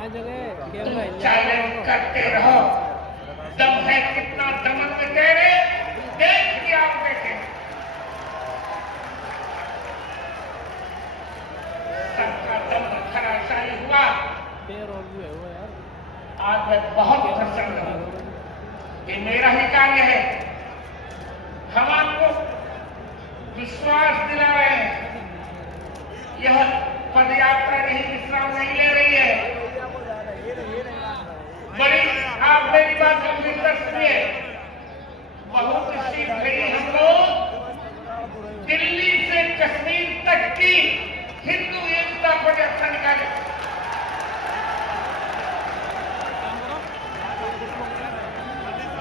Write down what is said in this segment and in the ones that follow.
Challenge करते रहो। दम है कितना दमन में तेरे, देख लिया आप देखें। सबका दम खराशाई हुआ। आज मैं बहुत प्रसन्न हूं। ये मेरा ही कार्य है। हम आपको विश्वास दिला रहे हैं। यह पदयात्रा नहीं, विश्राम नहीं ले रही है। बड़ी आप मेरी बात गंभीरता सुनिए। बहुत शीघ्र ही हम लोग दिल्ली से कश्मीर तक की हिंदू एकता पदयात्रा निकाले।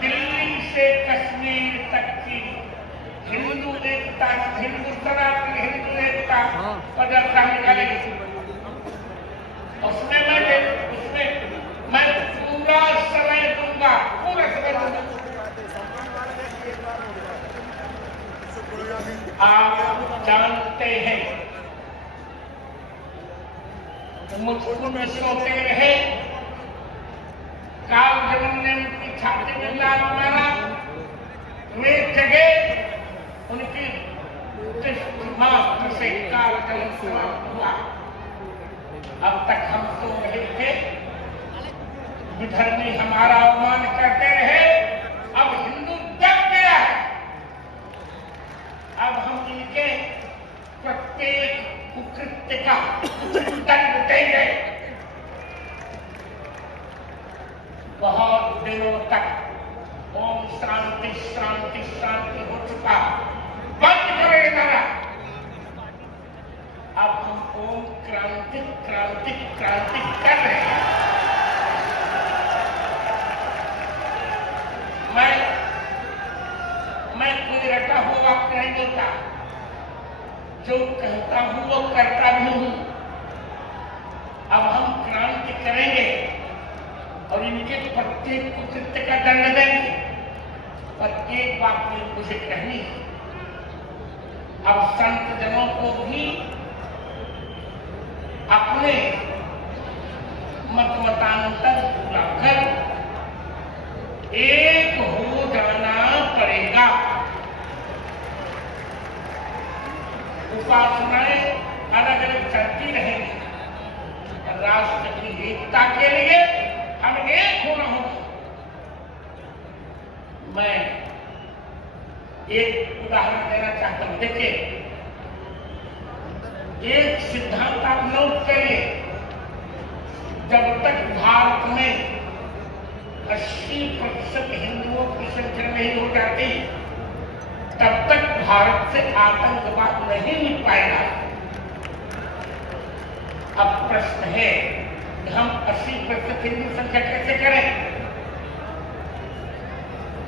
दिल्ली से कश्मीर तक की हिंदू एकता, हिंदू सनातन हिंदू एकता पदयात्रा निकालेगी। उसमें मैं पूरा समय दूंगा, पूरा समय दूंगा। आप जानते हैं मुझको में सोते रहे, काल जन्म ने उनकी छाती में लाल मारा, वे जगह उनकी मात्र से काल जन्म समाप्त हुआ। अब तक हम सो रहे थे, विधर्मी हमारा अवमान करते रहे। अब हिंदू जग गया है। अब हम इनके प्रत्येक कुकृत्य का दंड देंगे। बहुत दिनों तक ओम शांति शांति शांति हो चुका, बंद करें नारा। अब हम ओम क्रांति क्रांति क्रांति कर रहे हैं। मैं कोई रटा हुआ वक्त नहीं बोलता। जो कहता हूं वो करता भी हूं। अब हम क्रांति करेंगे और इनके प्रत्येक कुकृत्य का दंड देंगे। पर एक बात मुझे कहनी है। अब संत जनों को भी अपने मतमतांतर पूरा कर एक हो जाना पड़ेगा। उपासनाएं अलग अलग चलती रहेंगी। राष्ट्र की एकता के लिए हम एक होना होगा। मैं एक उदाहरण देना चाहता हूं। देखिए, एक सिद्धांत आप नोट करिए। जब तक भारत में 80% हिंदुओं की संख्या नहीं हो जाती, तब तक भारत से आतंकवाद नहीं मिट पाएगा। अब प्रश्न है कि हम 80% हिंदू संख्या कैसे करें?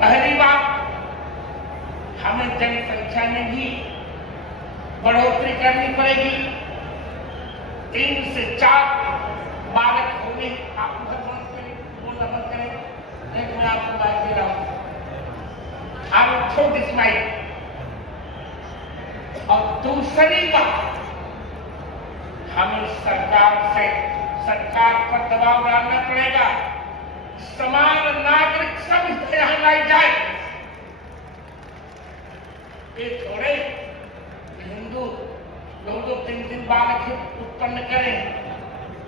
पहली बात, हमें जनसंख्या में भी बढ़ोतरी करनी पड़ेगी। 3 से 4 बालक होने। आप बोलना बंद करें। एक मैं आपको बात दे रहा हूं। आप छोड़ दिस माइक। और दूसरी बात, हमें सरकार पर दबाव डालना पड़ेगा। समान नागरिक संहिता यहां लाई जाए। ये थोड़े हिंदू 2-3 बालक उत्पन्न करें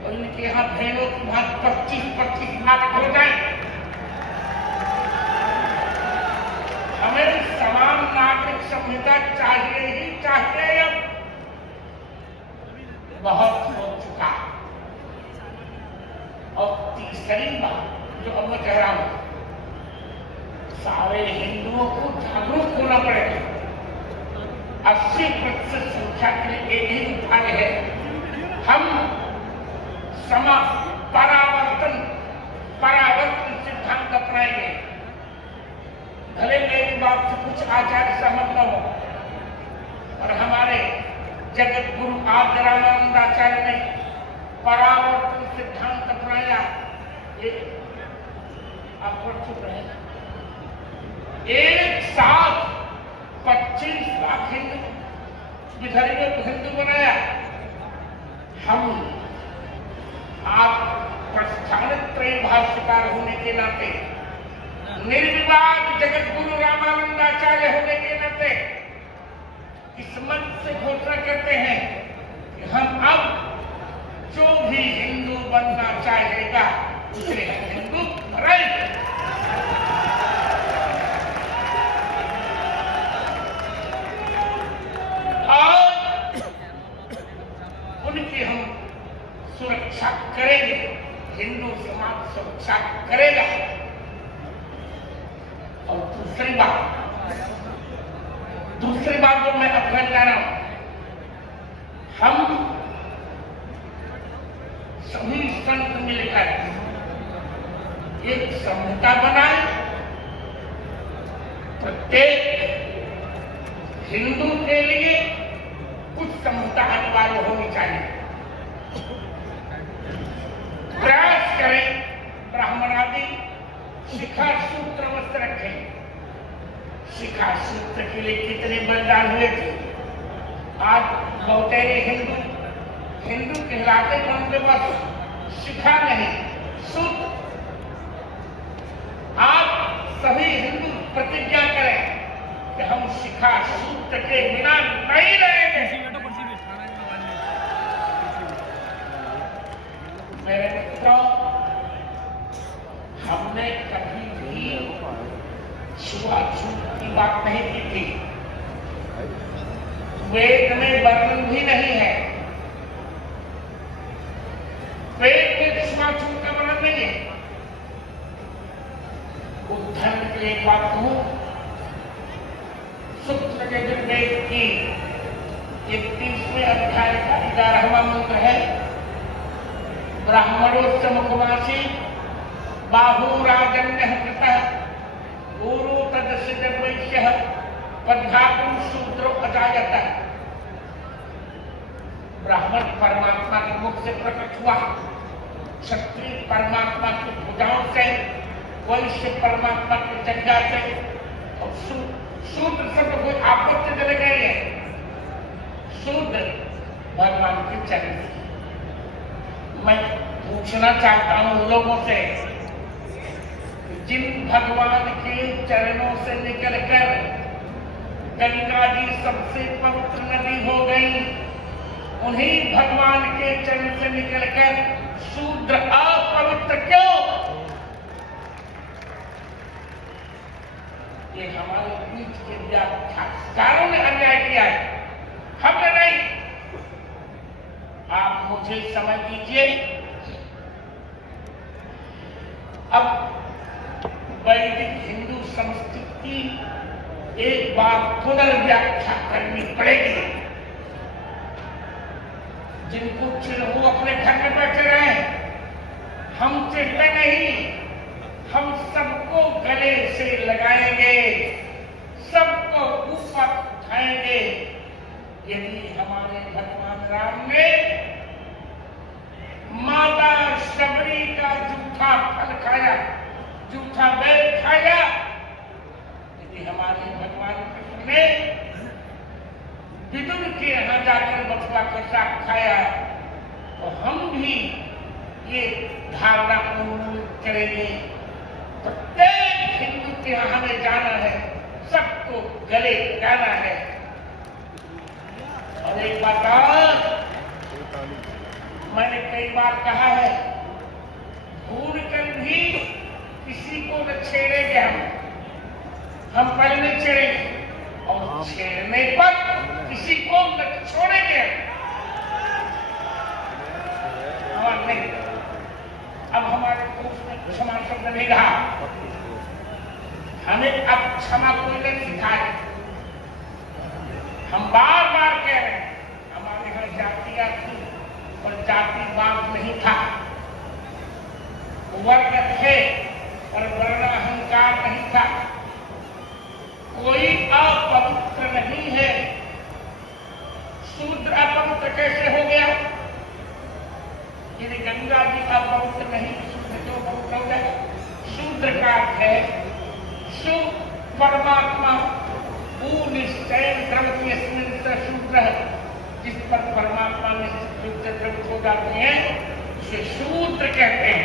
और इनके यहाँ भेड़ों की वहां 25-25 बालक हो जाए। हमें समान नागरिक संहिता चाहिए ही चाहिए। अब बहुत हो चुका। और तीसरी बात जो अब मैं कह रहा हूं, सारे हिंदुओं को जागरूक होना पड़ेगा। 80% संख्या के लिए एक ही उपाय है। हम परावर्तन सिद्धांत अपनाएंगे। भले मेरी बात से कुछ आचार्य सहमत न हो, और हमारे जगत गुरु आद्य रामानंद आचार्य ने परावर्तन सिद्धांत अपनाया। ये आप चुप रहे। एक साथ 25 लाख हिंदू विधर्मियों को हिंदू बनाया। हम आप भाष्यकार होने के नाते, निर्विवाद जगत गुरु रामानंदाचार्य होने के नाते इस मंच से घोषणा करते हैं कि हम अब जो भी हिंदू बनना चाहेगा उसे हिंदू बनाएंगे। और उनकी हम सुरक्षा करेंगे, हिंदू समाज सुरक्षा करेगा। और दूसरी बात जो मैं अब कहना रहा हूं, हम सभी संत मिलकर एक संहिता बनाए, प्रत्येक हिंदू के लिए कुछ संहिता अनिवार्य होनी चाहिए। प्रयास करें ब्राह्मण आदि शिखा सूत्र वस्त्र रखें। शिखा सूत्र के लिए कितने बलिदान हुए थे। आज बहुतेरे हिंदू कहलाते हैं, उनके पास शिखा नहीं, सूत्र। आप सभी हिंदू प्रतिज्ञा करें कि हम शिखा सूत्र के बिना नहीं रहेंगे। मेरे मित्रों, हमने कभी भी छुआछूत की बात नहीं की थी। वेद में वर्णन भी नहीं है, वेद में छुआछूत का वर्णन नहीं है। उदाहरण के लिए एक बात कहूं, सूत्र यजुर्वेद की 31वें अध्याय का 11वां मंत्र है, ब्राह्मणोच्च मुखवासी बाहुराजन्य कृतः ऊरो तदस्य वैश्य पद्धातु शूद्रो अजायत। ब्राह्मण परमात्मा के मुख से प्रकट हुआ, क्षत्रिय परमात्मा की भुजाओं से, वैश्य परमात्मा की जंघा से, और शूद्र शब्द कोई आपत्ति चले गए हैं, शूद्र भगवान के चरण से। मैं पूछना चाहता हूं लोगों से, जिन भगवान के चरणों से निकलकर गंगा जी सबसे पवित्र नदी हो गई, उन्हीं भगवान के चरण से निकलकर शूद्र अपवित्र क्यों? ये हमारे बीच के व्याख्याकारों ने अन्याय किया है, हमने नहीं। आप मुझे समझ दीजिए, अब वैदिक हिंदू संस्कृति एक बार पुनर्व्याख्या करनी पड़ेगी। जिनको चिढ़ हो अपने घर में बैठे रहे, हम चिढ़ते नहीं, हम सबको गले से लगाएंगे, सबको ऊपर उठाएंगे। यदि हमारे भगवान राम ने माता शबरी का जूठा फल खाया, जूठा बैल खाया, यदि हमारे भगवान कृष्ण ने विदुर के यहाँ जाकर बथुआ का साग खाया, तो हम भी ये धारणा उन्मूलित करेंगे। प्रत्येक हिंदू के यहाँ हमें जाना है, सबको गले लगाना है। और एक बात और, मैंने कई बार कहा है, भूल कर भी किसी को न छेड़ेंगे हम पहले नहीं छेड़ेंगे, और छेड़ने पर किसी को न छोड़ेंगे हम नहीं। अब हमारे कोष में क्षमा शब्द नहीं रहा, हमें अब क्षमा कोई नहीं सिखाए। हम बार बार कह रहे हैं, हमारे यहाँ जातियां थी और जातिवाद नहीं था, वर्ग थे और वर्ण अहंकार नहीं था। कोई अपवित्र नहीं है। शूद्र अपवित्र कैसे हो गया? यदि गंगा जी अपवित्र नहीं, शूद्र क्यों पवित्र हो गया? शूद्र का अर्थ है शुभ परमात्मा, शूद्र है, जिस पर परमात्मा में द्रवित हो जाते हैं, उसे शूद्र कहते हैं।